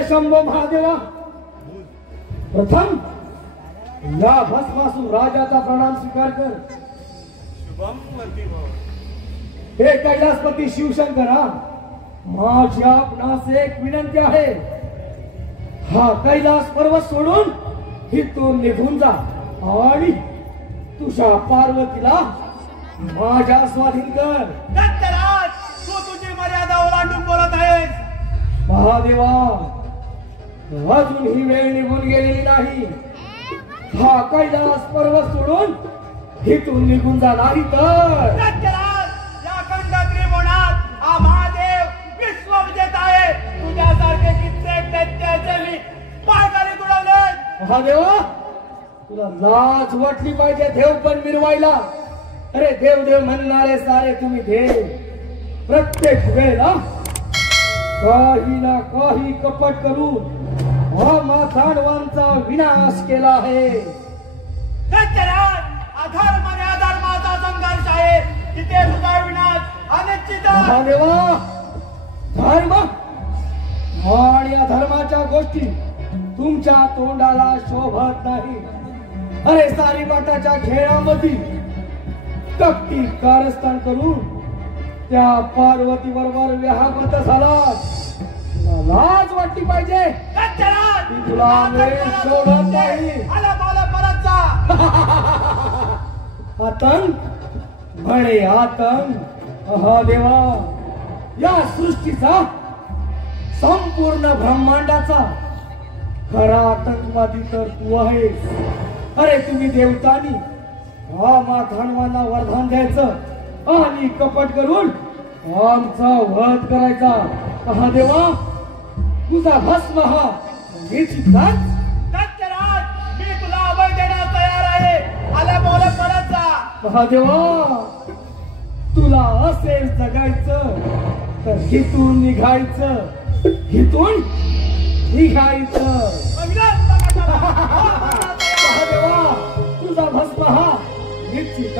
हे शंभो महादेवा, प्रथम या भस्मासून राजाचा प्रणाम स्वीकार कर. शुभम वरती भाऊ. हे कैलासपती शिवशंकरा, माझी आपणास एक विनंती आहे. हा कैलास पर्वत सोडून इथून निघून जा आणि तुझ्या पार्वतीला माझ्या स्वाधीन कर. दत्तराज, तू तुझी मर्यादा ओलांडून बोलत आहेस. महादेवा, अजून ही वेळ निघून गेलेली नाही. हा कैलास पर्वत सोडून इथून निघून जा, नाही तर दत्तराज, या खंड त्रिभुवनात हा महादेव विश्वविजेता आहे. तुझ्यासारखे कित्येक दैत्याचे पायखाली तुडवले. महादेवा, तुला लाज वाटली पाहिजे देव पण मिरवायला. अरे देव देव म्हणणारे सारे तुम्ही देव. प्रत्येक वेळेला काही ना काही कपट करून माथांडवांचा विनाश केला आहे. दत्तराज, अधर्म आणि अधर्माचा संघर्ष आहे. तिथे तुझा विनाश अनिश्चित आहे. महादेवा, धर्म आणि अधर्माच्या गोष्टी तुमच्या तोंडाला शोभत नाही. अरे सारीपाटाच्या खेळामध्ये कपटी कारस्थान करून त्या पार्वती बरोबर विवाहबद्ध झाला. लाज वाटली पाहिजे. दत्तराज, तुला वेळ शोभत नाही. आला मला परत जा. आतंक म्हणे आतंक. महादेवा, या सृष्टीचा संपूर्ण ब्रह्मांडाचा खरा आतंकवादी तर तू आहेस. अरे तुम्ही देवतांनी माथांडवांना वरदान द्यायचं आणि कपट करून आमचा वध करायचा. महादेवा, तुझा भस्म हा निश्चितच. दत्तराज, मी तुला अभय देण्यास तयार आहे. आला बोल परत जा. महादेवा, तुला असेल जगायचं तर हिथून निघायचं. हिथून निघायचं. महादेवा, तुझा भस्म हा निश्चित.